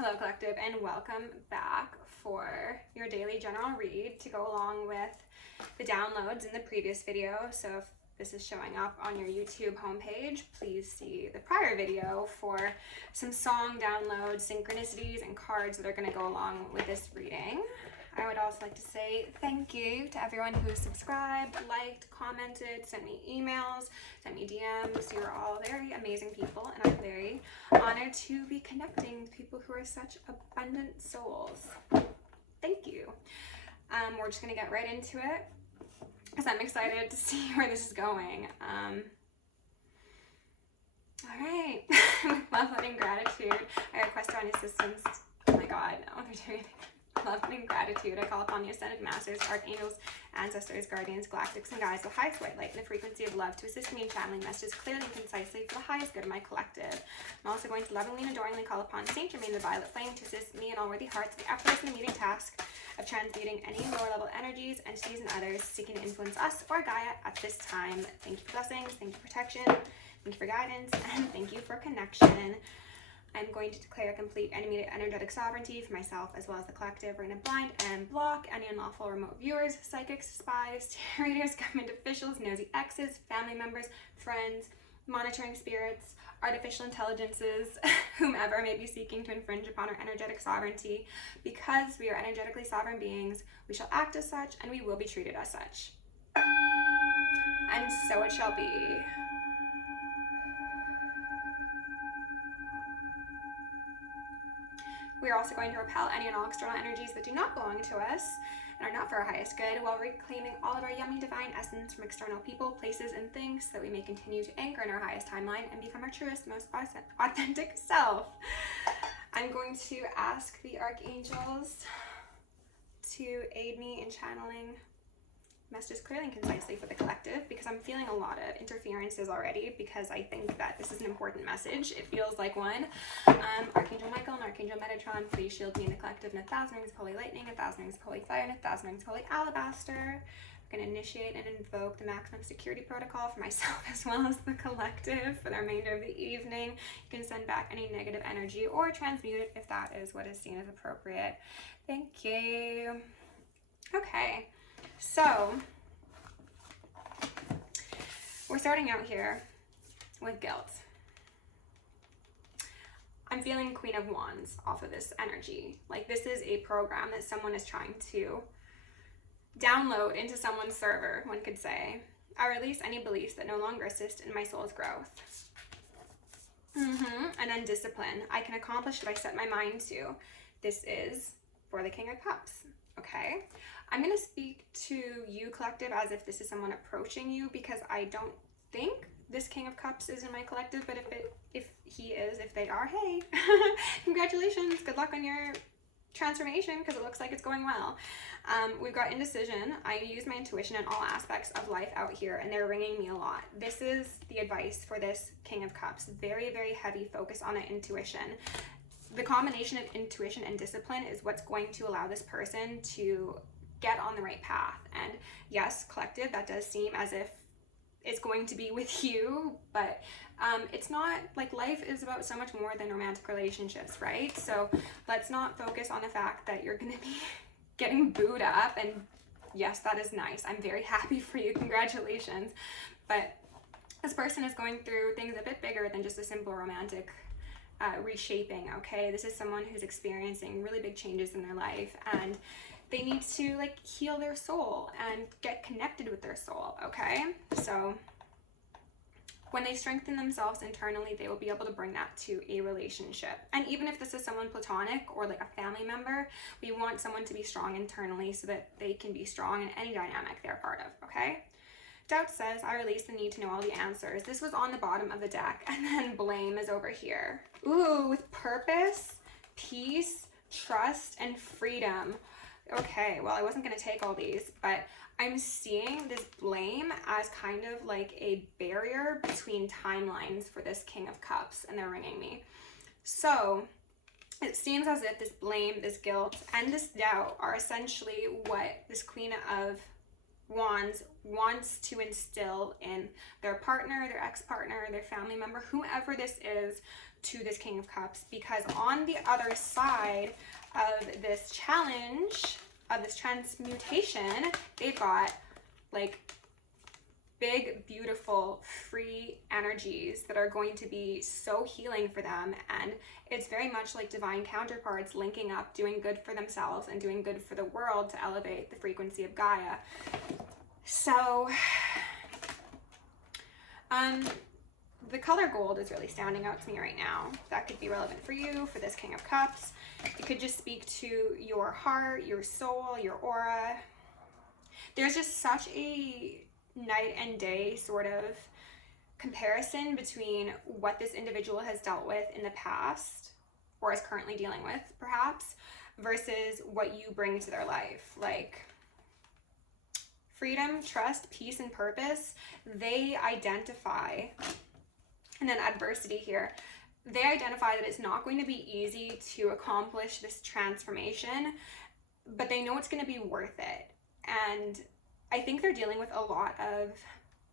Hello Collective, and welcome back for your daily general read to go along with the downloads in the previous video. So if this is showing up on your YouTube homepage, please see the prior video for some song downloads, synchronicities, and cards that are going to go along with this reading. I would also like to say thank you to everyone who subscribed, liked, commented, sent me emails, sent me DMs. You're all very amazing people, and I'm very honored to be connecting with people who are such abundant souls. Thank you. We're just going to get right into it because I'm excited to see where this is going. All right. With love, love, and gratitude, I request divine assistance. Oh my God, no, they're doing it. Love and gratitude, I call upon the ascended masters, archangels, ancestors, guardians, galactics, and guides, the highest white light and the frequency of love to assist me in channeling messages clearly and concisely for the highest good of my collective. I'm also going to lovingly and adoringly call upon Saint Germain the Violet Flame to assist me and all worthy hearts with the effortless and immediate task of transmuting any lower level energies, entities, and others seeking to influence us or Gaia at this time. Thank you for blessings, thank you for protection, thank you for guidance, and thank you for connection. I'm going to declare complete and immediate energetic sovereignty for myself as well as the collective. We're going to blind and block any unlawful remote viewers, psychics, spies, tarot readers, government officials, nosy exes, family members, friends, monitoring spirits, artificial intelligences, whomever may be seeking to infringe upon our energetic sovereignty. Because we are energetically sovereign beings, we shall act as such and we will be treated as such. And so it shall be. We are also going to repel any and all external energies that do not belong to us and are not for our highest good, while reclaiming all of our yummy divine essence from external people, places, and things, so that we may continue to anchor in our highest timeline and become our truest, most authentic self. I'm going to ask the archangels to aid me in channeling messages clearly and concisely for the collective, because I'm feeling a lot of interferences already, because I think that this is an important message. It feels like one. Archangel Michael and Archangel Metatron, please shield me in the collective in 1,000 rings of holy lightning, 1,000 rings of holy fire, and 1,000 rings of holy alabaster. I'm going to initiate and invoke the maximum security protocol for myself as well as the collective for the remainder of the evening. You can send back any negative energy or transmute it if that is what is seen as appropriate. Thank you. Okay. So, we're starting out here with guilt. I'm feeling Queen of Wands off of this energy. Like, this is a program that someone is trying to download into someone's server, one could say. I release any beliefs that no longer assist in my soul's growth. And then discipline. I can accomplish what I set my mind to. This is for the King of Cups. Okay? I'm going to speak to you, collective, as if this is someone approaching you, because I don't think this King of Cups is in my collective, but if he is, if they are, hey, congratulations, good luck on your transformation, because it looks like it's going well. We've got indecision. I use my intuition in all aspects of life out here, and they're ringing me a lot. This is the advice for this King of Cups. Very, very heavy focus on the intuition. The combination of intuition and discipline is what's going to allow this person to get on the right path. And yes, collective, that does seem as if it's going to be with you, but it's not. Like, life is about so much more than romantic relationships, right? So let's not focus on the fact that you're going to be getting booed up, and yes, that is nice. I'm very happy for you, congratulations. But this person is going through things a bit bigger than just a simple romantic reshaping, okay? This is someone who's experiencing really big changes in their life, and they need to, like, heal their soul and get connected with their soul, okay? So when they strengthen themselves internally, they will be able to bring that to a relationship. And even if this is someone platonic or like a family member, we want someone to be strong internally so that they can be strong in any dynamic they're part of, okay? Doubt says, I release the need to know all the answers. This was on the bottom of the deck, and then blame is over here. Ooh, with purpose, peace, trust, and freedom. Okay, well, I wasn't going to take all these, but I'm seeing this blame as kind of like a barrier between timelines for this King of Cups, and they're ringing me. So it seems as if this blame, this guilt, and this doubt are essentially what this Queen of Wands wants to instill in their partner, their ex-partner, their family member, whoever this is, to this King of Cups, because on the other side of this challenge, of this transmutation, they've got like big, beautiful, free energies that are going to be so healing for them. And it's very much like divine counterparts linking up, doing good for themselves and doing good for the world to elevate the frequency of Gaia. So, the color gold is really standing out to me right now. That could be relevant for you, for this King of Cups. It could just speak to your heart, your soul, your aura. There's just such a night and day sort of comparison between what this individual has dealt with in the past, or is currently dealing with perhaps, versus what you bring to their life. Like freedom, trust, peace, and purpose, they identify, and then adversity here, they identify that it's not going to be easy to accomplish this transformation, but they know it's going to be worth it. And I think they're dealing with a lot of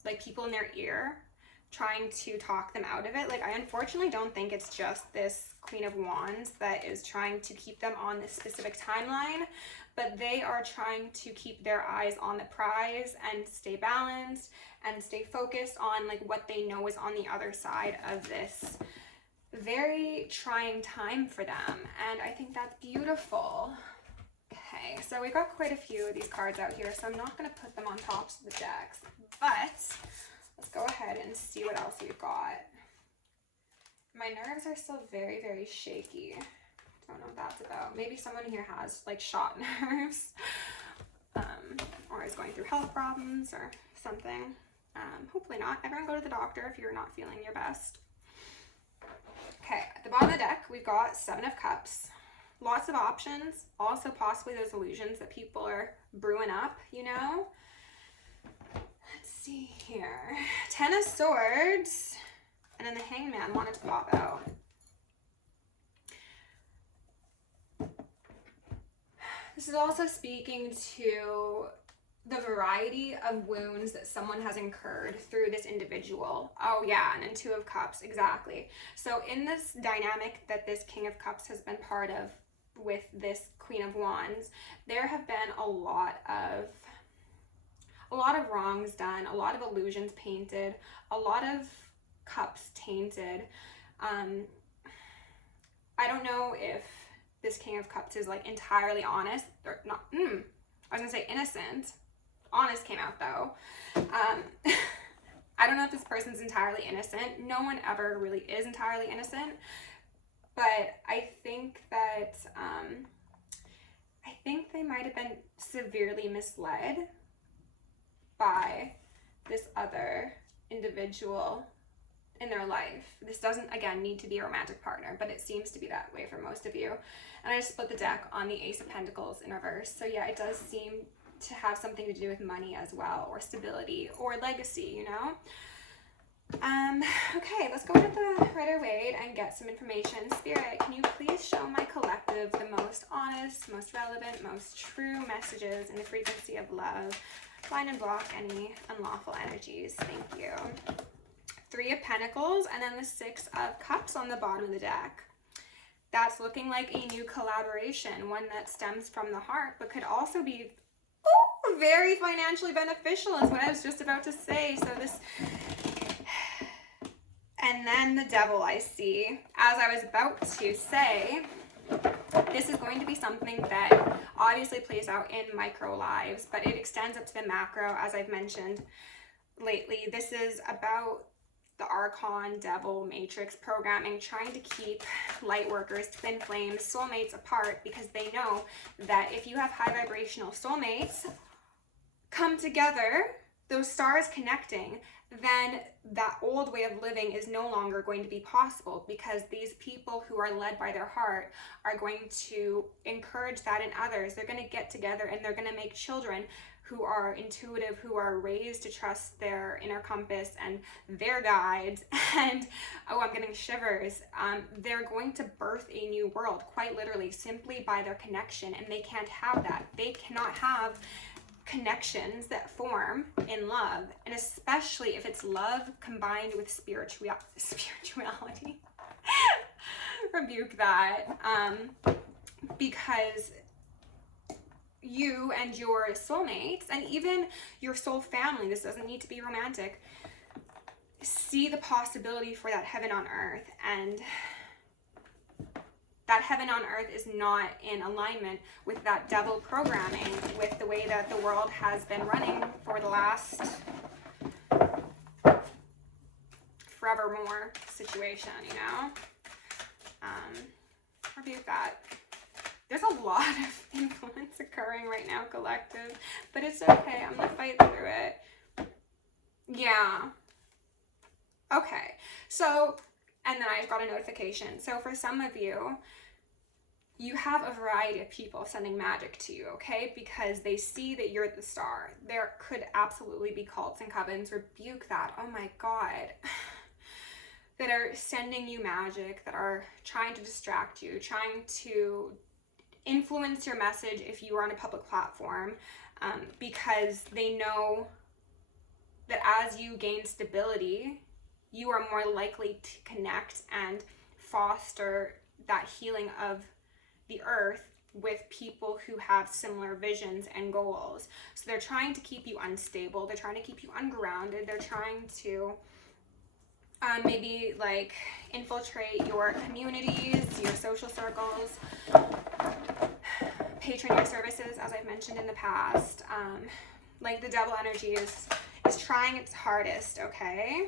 like people in their ear trying to talk them out of it. Like, I unfortunately don't think it's just this Queen of Wands that is trying to keep them on this specific timeline, but they are trying to keep their eyes on the prize and stay balanced and stay focused on like what they know is on the other side of this very trying time for them. And I think that's beautiful. Okay, so we got quite a few of these cards out here, so I'm not going to put them on tops of the decks, but let's go ahead and see what else we've got. My nerves are still very, very shaky. Don't know what that's about. Maybe someone here has like shot nerves, or is going through health problems or something. Hopefully not. Everyone go to the doctor if you're not feeling your best. Okay, at the bottom of the deck, we've got Seven of Cups. Lots of options. Also possibly those illusions that people are brewing up, you know? Let's see here. Ten of Swords. And then the Hangman wanted to pop out. This is also speaking to the variety of wounds that someone has incurred through this individual. Oh yeah, and then Two of Cups, exactly. So in this dynamic that this King of Cups has been part of with this Queen of Wands, there have been a lot of wrongs done, a lot of illusions painted, a lot of cups tainted. I don't know if this King of Cups is like entirely honest or not. I was gonna say innocent. Honest came out though. I don't know if this person's entirely innocent. No one ever really is entirely innocent, but I think that I think they might have been severely misled by this other individual in their life. This doesn't, again, need to be a romantic partner, but it seems to be that way for most of you. And I just split the deck on the Ace of Pentacles in reverse. So yeah, it does seem to have something to do with money as well, or stability, or legacy, you know? Okay, let's go to the Rider-Waite and get some information. Spirit, can you please show my collective the most honest, most relevant, most true messages in the frequency of love? Blind and block any unlawful energies. Thank you. Three of Pentacles, and then the Six of Cups on the bottom of the deck. That's looking like a new collaboration, one that stems from the heart, but could also be very financially beneficial is what I was just about to say. So this, and then the Devil I see. As I was about to say, this is going to be something that obviously plays out in micro lives, but it extends up to the macro, as I've mentioned lately. This is about the Archon, Devil, Matrix programming, trying to keep light workers, twin flames, soulmates apart, because they know that if you have high vibrational soulmates come together, those stars connecting, then that old way of living is no longer going to be possible, because these people who are led by their heart are going to encourage that in others. They're going to get together and they're going to make children who are intuitive, who are raised to trust their inner compass and their guides. And oh, I'm getting shivers. They're going to birth a new world, quite literally, simply by their connection. And they can't have that. They cannot have connections that form in love, and especially if it's love combined with spirituality. Rebuke that. Because you and your soulmates, and even your soul family, this doesn't need to be romantic, see the possibility for that heaven on earth, and that heaven on earth is not in alignment with that devil programming, with the way that the world has been running for the last forevermore situation, you know? Rebuke that. There's a lot of influence occurring right now, collective, but it's okay. I'm gonna fight through it. Yeah. Okay. So, and then I just got a notification. So for some of you, you have a variety of people sending magic to you, okay? Because they see that you're the star. There could absolutely be cults and covens. Rebuke that. Oh my God. That are sending you magic, that are trying to distract you, trying to influence your message if you are on a public platform, because they know that as you gain stability, you are more likely to connect and foster that healing of the earth with people who have similar visions and goals. So they're trying to keep you unstable, they're trying to keep you ungrounded, they're trying to maybe like infiltrate your communities, your social circles, patron your services, as I've mentioned in the past. Like the devil energy is trying its hardest, okay?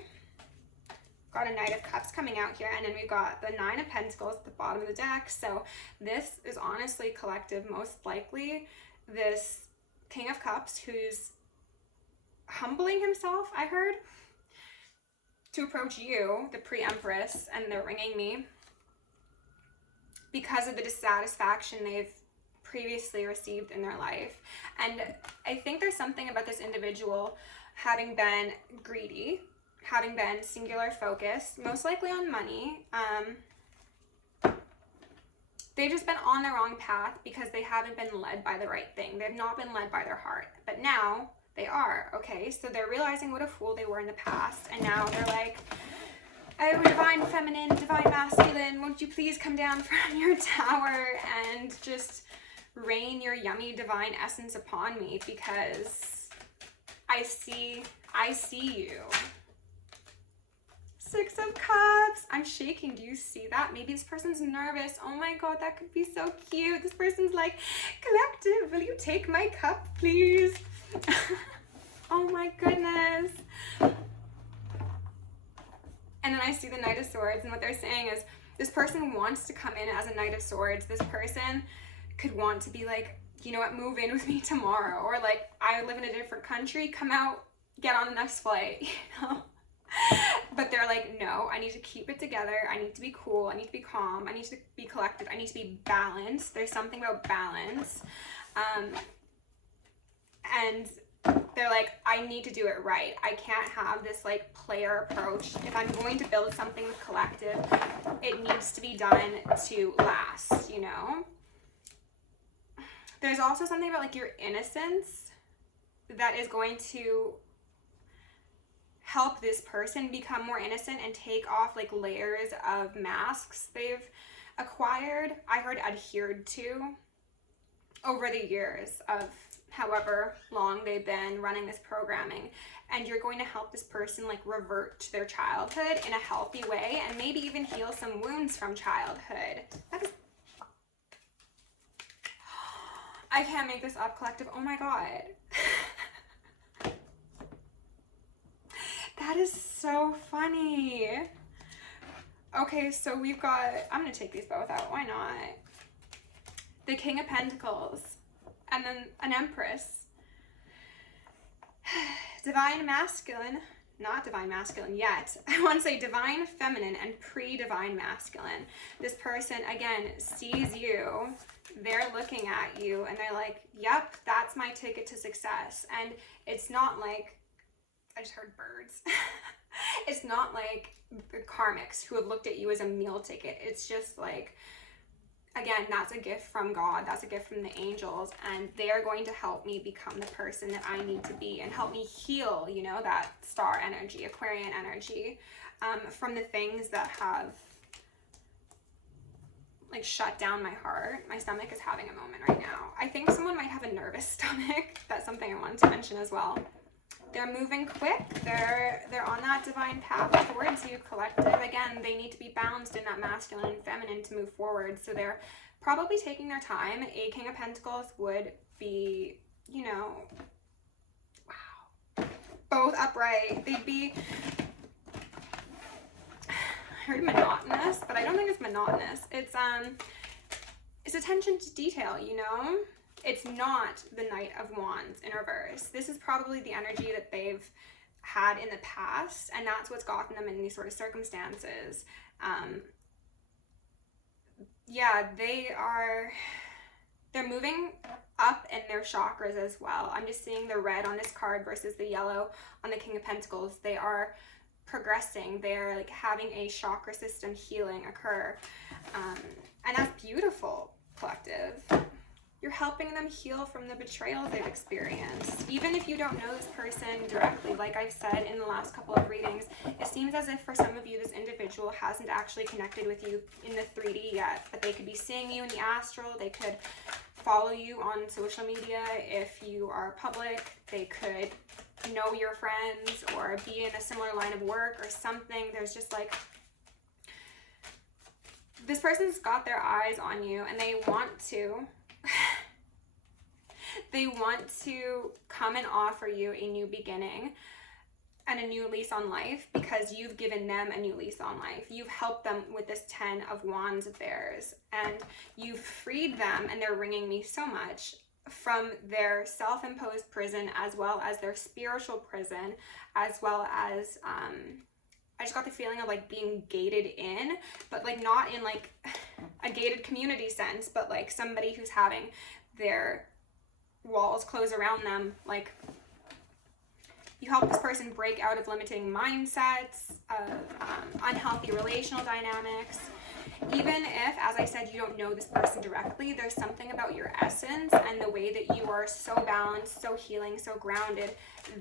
Got a Knight of Cups coming out here, and then we've got the Nine of Pentacles at the bottom of the deck. So this is honestly, collective, most likely this King of Cups who's humbling himself, I heard, to approach you, the pre-empress, and they're ringing me because of the dissatisfaction they've previously received in their life. And I think there's something about this individual having been greedy, having been singular focused, most likely on money. They've just been on the wrong path because they haven't been led by the right thing. They've not been led by their heart. But now they are, okay? So they're realizing what a fool they were in the past, and now they're like, oh, divine feminine, divine masculine, won't you please come down from your tower and just rain your yummy divine essence upon me, because I see you. Six of Cups. I'm shaking. Do you see that? Maybe this person's nervous. Oh my God, that could be so cute. This person's like, collective, will you take my cup, please? Oh my goodness. And then I see the Knight of Swords, and what they're saying is this person wants to come in as a Knight of Swords. This person could want to be like, you know what, move in with me tomorrow, or like, I live in a different country, come out, get on the next flight, you know? But they're like, no, I need to keep it together. I need to be cool. I need to be calm. I need to be collected. I need to be balanced. There's something about balance. And they're like, I need to do it right. I can't have this like player approach. If I'm going to build something with collective, it needs to be done to last, you know? There's also something about like your innocence that is going to help this person become more innocent and take off like layers of masks they've acquired, I heard adhered to, over the years of however long they've been running this programming. And you're going to help this person like revert to their childhood in a healthy way, and maybe even heal some wounds from childhood. That is... I can't make this up, collective. Oh my God. That is so funny. Okay, so we've got, I'm gonna take these both out, why not? The King of Pentacles, and then an Empress. Divine masculine, not divine masculine yet. I want to say divine feminine and pre-divine masculine. This person, again, sees you, they're looking at you, and they're like, yep, that's my ticket to success. And it's not like, I just heard birds. It's not like the Karmics who have looked at you as a meal ticket. It's just like, again, that's a gift from God. That's a gift from the angels. And they are going to help me become the person that I need to be and help me heal, you know, that star energy, Aquarian energy, from the things that have like shut down my heart. My stomach is having a moment right now. I think someone might have a nervous stomach. That's something I wanted to mention as well. They're moving quick. They're on that divine path towards you, collective. Again, they need to be balanced in that masculine and feminine to move forward. So they're probably taking their time. A King of Pentacles would be, you know, wow, both upright. They'd be, I heard monotonous, but I don't think it's monotonous. It's attention to detail, you know? It's not the Knight of Wands in reverse. This is probably the energy that they've had in the past, and that's what's gotten them in these sort of circumstances. Yeah, they're moving up in their chakras as well. I'm just seeing the red on this card versus the yellow on the King of Pentacles. They are progressing. They're like having a chakra system healing occur. And that's beautiful, collective. You're helping them heal from the betrayal they've experienced. Even if you don't know this person directly, like I've said in the last couple of readings, it seems as if for some of you, this individual hasn't actually connected with you in the 3D yet, but they could be seeing you in the astral. They could follow you on social media. If you are public, they could know your friends or be in a similar line of work or something. There's just like, this person's got their eyes on you, and they want to come and offer you a new beginning and a new lease on life, because you've given them a new lease on life. You've helped them with this 10 of Wands of theirs, and you've freed them, and they're ringing me so much, from their self-imposed prison, as well as their spiritual prison, as well as I just got the feeling of like being gated in, but like not in like a gated community sense, but like somebody who's having their walls close around them. Like, you help this person break out of limiting mindsets, of unhealthy relational dynamics. Even if, as I said, you don't know this person directly, there's something about your essence and the way that you are so balanced, so healing, so grounded,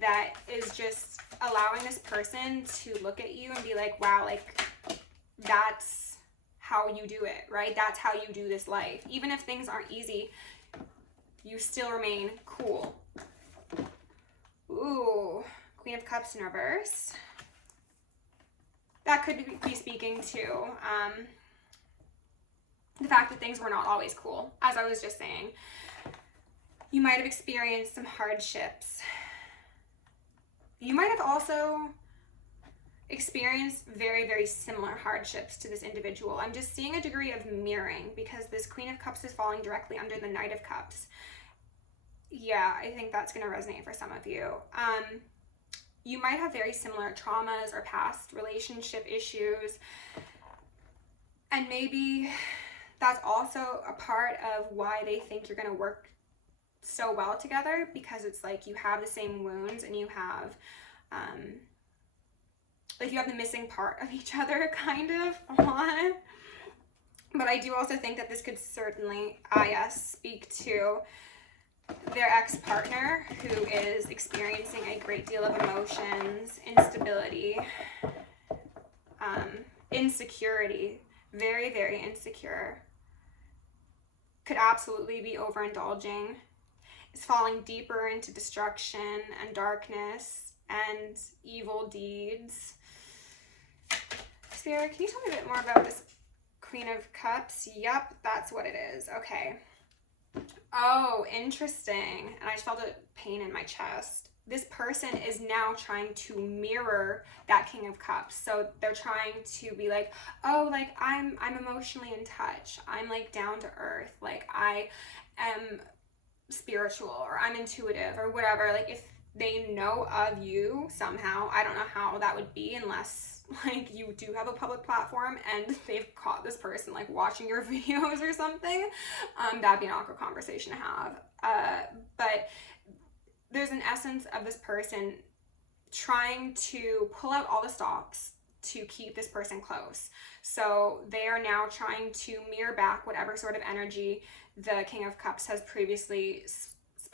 that is just allowing this person to look at you and be like, wow, like, that's how you do it, right? That's how you do this life. Even if things aren't easy, you still remain cool. Ooh, Queen of Cups in reverse. That could be speaking to the fact that things were not always cool. As I was just saying, you might have experienced some hardships. You might have also experienced very, very similar hardships to this individual. I'm just seeing a degree of mirroring, because this Queen of Cups is falling directly under the Knight of Cups. Yeah, I think that's going to resonate for some of you. You might have very similar traumas or past relationship issues, and maybe that's also a part of why they think you're going to work so well together, because it's like you have the same wounds, and you have like you have the missing part of each other kind of on. But I do also think that this could certainly speak to their ex-partner, who is experiencing a great deal of emotions, instability, insecurity, very, very insecure, could absolutely be overindulging, is falling deeper into destruction and darkness and evil deeds. Spirit, can you tell me a bit more about this Queen of Cups? Yep, that's what it is. Okay. Oh, interesting. And I just felt a pain in my chest. This person is now trying to mirror that King of Cups. So they're trying to be like, oh, like I'm emotionally in touch. I'm like down to earth. Like I am spiritual, or I'm intuitive, or whatever. Like if they know of you somehow, I don't know how that would be, unless like you do have a public platform and they've caught this person like watching your videos or something. That'd be an awkward conversation to have. But there's an essence of this person trying to pull out all the stops to keep this person close. So they are now trying to mirror back whatever sort of energy the King of Cups has previously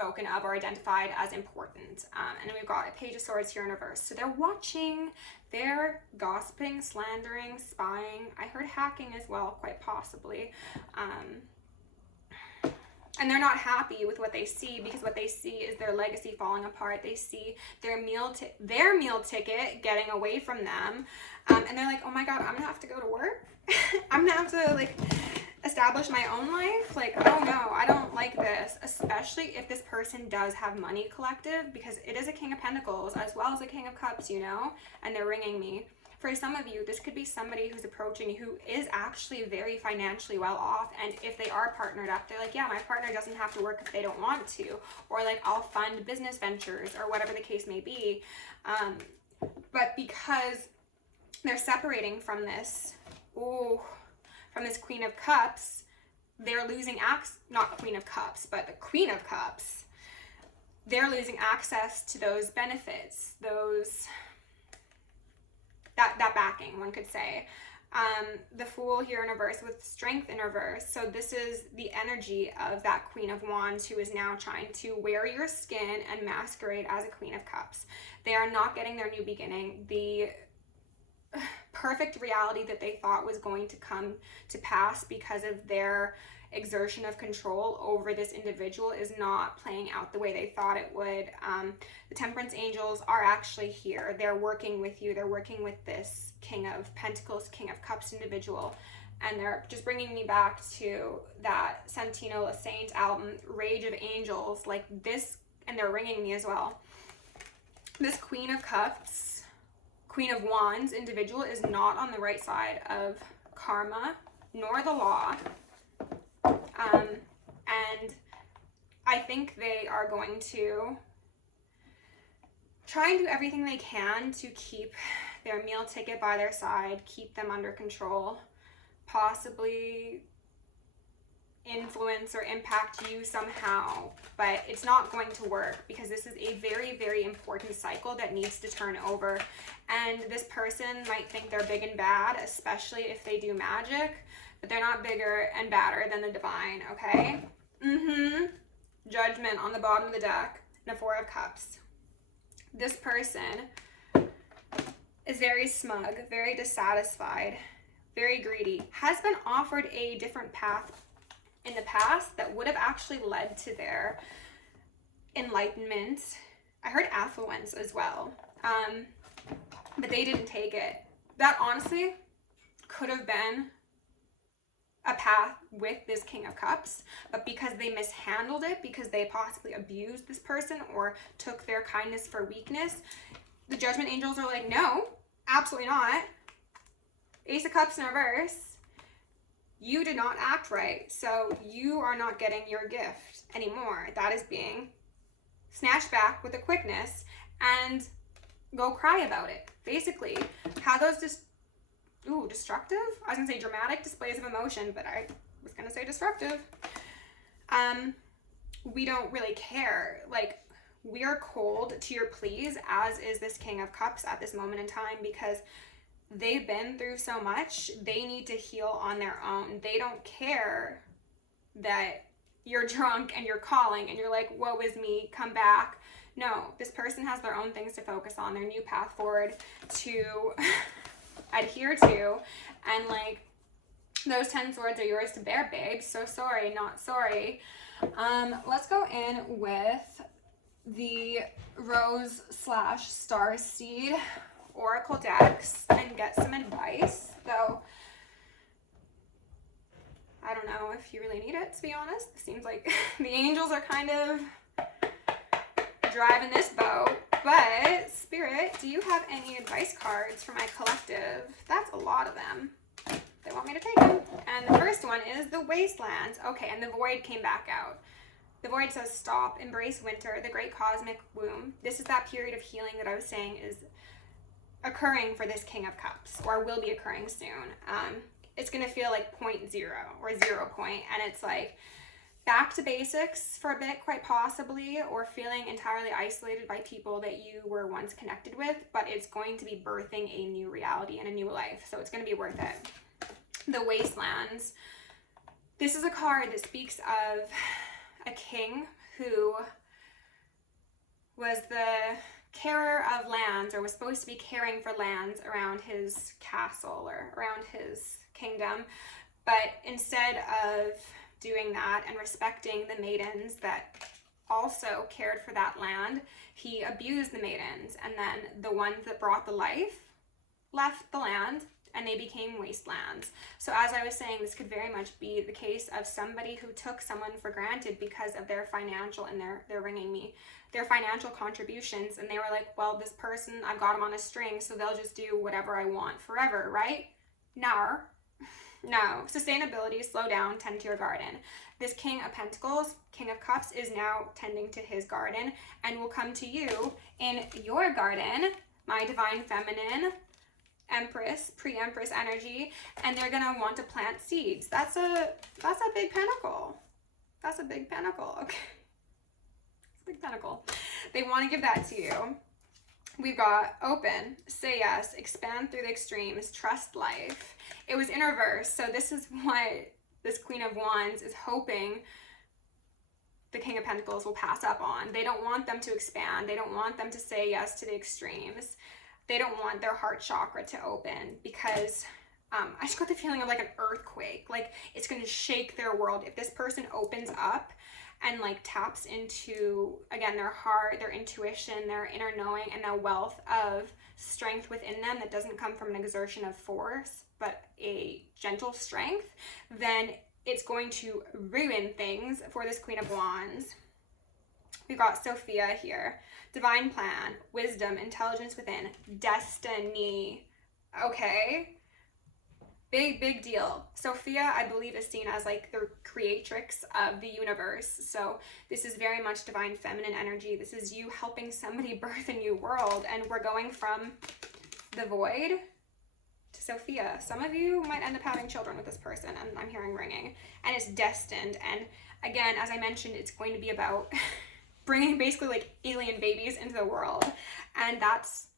spoken of or identified as important. And then we've got a Page of Swords here in reverse. So they're watching, they're gossiping, slandering, spying. I heard hacking as well, quite possibly. And they're not happy with what they see, because what they see is their legacy falling apart. They see their meal ticket getting away from them. And they're like, oh my God, I'm gonna have to go to work. I'm gonna have to like establish my own life. Like, oh no, I don't like this. Especially if this person does have money, collective, because it is a King of Pentacles as well as a King of Cups, you know, and they're ringing me. For some of you, this could be somebody who's approaching you who is actually very financially well off. And if they are partnered up, they're like, yeah, my partner doesn't have to work if they don't want to. Or like, I'll fund business ventures or whatever the case may be. But because they're separating from this, from this Queen of Cups, they're losing not Queen of Cups, but the Queen of Cups. They're losing access to those benefits, that backing, one could say. The Fool here in reverse with Strength in reverse. So this is the energy of that Queen of Wands who is now trying to wear your skin and masquerade as a Queen of Cups. They are not getting their new beginning. The perfect reality that they thought was going to come to pass because of their exertion of control over this individual is not playing out the way they thought it would. The Temperance Angels are actually here. They're working with you. They're working with this King of Pentacles, King of Cups individual. And they're just bringing me back to that Santino La Saint album, Rage of Angels, like this, and they're ringing me as well. This Queen of Cups, Queen of Wands individual is not on the right side of karma, nor the law. And I think they are going to try and do everything they can to keep their meal ticket by their side, keep them under control, possibly influence or impact you somehow, but it's not going to work because this is a very, very important cycle that needs to turn over. And this person might think they're big and bad, especially if they do magic, but they're not bigger and badder than the divine, okay? Judgment on the bottom of the deck, and a Four of Cups. This person is very smug, very dissatisfied, very greedy, has been offered a different path in the past that would have actually led to their enlightenment. I heard affluence as well, but they didn't take it. That honestly could have been a path with this King of Cups, but because they mishandled it, because they possibly abused this person or took their kindness for weakness, the Judgment Angels are like, no, absolutely not. Ace of Cups in reverse. You did not act right, so you are not getting your gift anymore. That is being snatched back with a quickness, and go cry about it. Basically, how those destructive? I was gonna say dramatic displays of emotion, but I was gonna say destructive. We don't really care. Like, we are cold to your pleas, as is this King of Cups at this moment in time, because they've been through so much. They need to heal on their own. They don't care that you're drunk and you're calling and you're like, woe is me, come back. No, this person has their own things to focus on, their new path forward to adhere to, and like, those 10 swords are yours to bear, babe. So sorry, not sorry. Let's go in with the Rose / Star Seed Oracle decks and get some advice. Though I don't know if you really need it, to be honest. It seems like the angels are kind of driving this boat. But Spirit, do you have any advice cards for my collective? That's a lot of them. They want me to take them. And the first one is the Wastelands. Okay, and the Void came back out. The Void says, stop, embrace winter, the great cosmic womb. This is that period of healing that I was saying is occurring for this King of Cups, or will be occurring soon. It's going to feel like 0.0 or 0 point, and it's like back to basics for a bit, quite possibly, or feeling entirely isolated by people that you were once connected with, but it's going to be birthing a new reality and a new life, so it's going to be worth it. The Wastelands. This is a card that speaks of a king who was the carer of lands, or was supposed to be caring for lands around his castle or around his kingdom. But instead of doing that and respecting the maidens that also cared for that land, he abused the maidens, and then the ones that brought the life left the land and they became wastelands. So as I was saying, this could very much be the case of somebody who took someone for granted because of their financial, and they're ringing me, their financial contributions, and they were like, well, this person, I've got them on a string, so they'll just do whatever I want forever, right? No. Sustainability, slow down, tend to your garden. This King of Pentacles, King of Cups, is now tending to his garden and will come to you in your garden, my divine feminine, Empress, pre-Empress energy, and they're gonna want to plant seeds. That's a big pentacle. That's a big pentacle. Okay. It's a big pentacle. They want to give that to you. We've got open, say yes, expand through the extremes, trust life. It was in reverse, so this is what this Queen of Wands is hoping the King of Pentacles will pass up on. They don't want them to expand. They don't want them to say yes to the extremes. They don't want their heart chakra to open, because I just got the feeling of like an earthquake. Like it's going to shake their world if this person opens up and like taps into, again, their heart, their intuition, their inner knowing, and the wealth of strength within them that doesn't come from an exertion of force, but a gentle strength. Then it's going to ruin things for this Queen of Wands. We've got Sophia here. Divine plan, wisdom, intelligence within, destiny. Okay. Big deal. Sophia, I believe, is seen as like the creatrix of the universe. So this is very much divine feminine energy. This is you helping somebody birth a new world. And we're going from the void to Sophia. Some of you might end up having children with this person, and I'm hearing ringing. And it's destined. And again, as I mentioned, it's going to be about bringing basically like alien babies into the world. And that's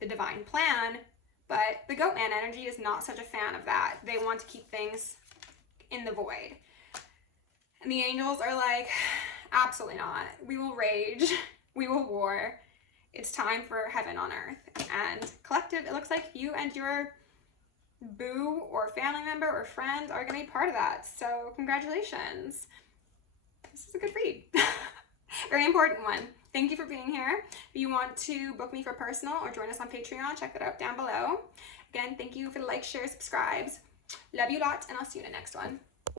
the divine plan. But the goat man energy is not such a fan of that. They want to keep things in the void. And the angels are like, absolutely not. We will rage. We will war. It's time for heaven on earth. And collective, it looks like you and your boo or family member or friend are going to be part of that. So congratulations. This is a good read. Very important one. Thank you for being here. If you want to book me for personal or join us on Patreon, check that out down below. Again, thank you for the likes, shares, subscribes. Love you lots, and I'll see you in the next one.